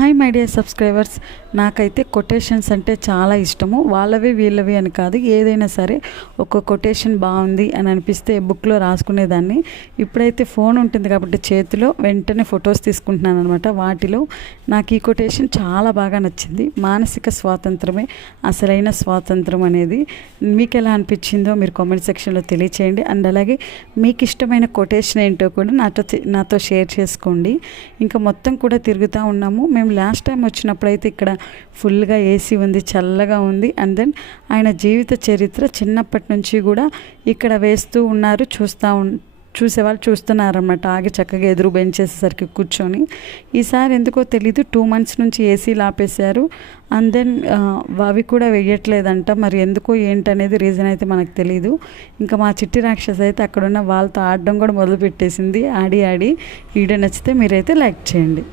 Hi my dear subscribers, నాకైతే quotations అంటే చాలా ఇష్టము. వాళ్ళవి వీళ్ళవి అని కాదు, ఏదైనా సరే ఒక కొటేషన్ బాగుంది అని అనిపిస్తే బుక్లో రాసుకునేదాన్ని. ఇప్పుడైతే ఫోన్ ఉంటుంది కాబట్టి చేతిలో వెంటనే ఫొటోస్ తీసుకుంటున్నాను అనమాట. వాటిలో నాకు ఈ కొటేషన్ చాలా బాగా నచ్చింది. మానసిక స్వాతంత్రమే అసలైన స్వాతంత్రం అనేది మీకు ఎలా అనిపించిందో మీరు కామెంట్ సెక్షన్లో తెలియచేయండి. అండ్ అలాగే మీకు ఇష్టమైన కొటేషన్ ఏంటో కూడా నాతో షేర్ చేసుకోండి. ఇంకా మొత్తం కూడా తిరుగుతూ ఉన్నాము. మేము లాస్ట్ టైం వచ్చినప్పుడు అయితే ఇక్కడ ఫుల్గా ఏసీ ఉంది, చల్లగా ఉంది. అండ్ దెన్ ఆయన జీవిత చరిత్ర చిన్నప్పటి నుంచి కూడా ఇక్కడ వేస్తూ ఉన్నారు. చూసేవాళ్ళు చూస్తున్నారన్నమాట. ఆగి చక్కగా ఎదురు బెంచేసేసరికి కూర్చొని. ఈసారి ఎందుకో తెలీదు 2 months నుంచి ఏసీలు ఆపేశారు. అండ్ దెన్ అవి కూడా వేయట్లేదంట. మరి ఎందుకో ఏంటనేది రీజన్ అయితే మనకు తెలీదు. ఇంకా మా చిట్టి రాక్షస్ అయితే అక్కడున్న వాళ్ళతో ఆడడం కూడా మొదలుపెట్టేసింది. ఆడి వీడియో నచ్చితే మీరైతే లైక్ చేయండి.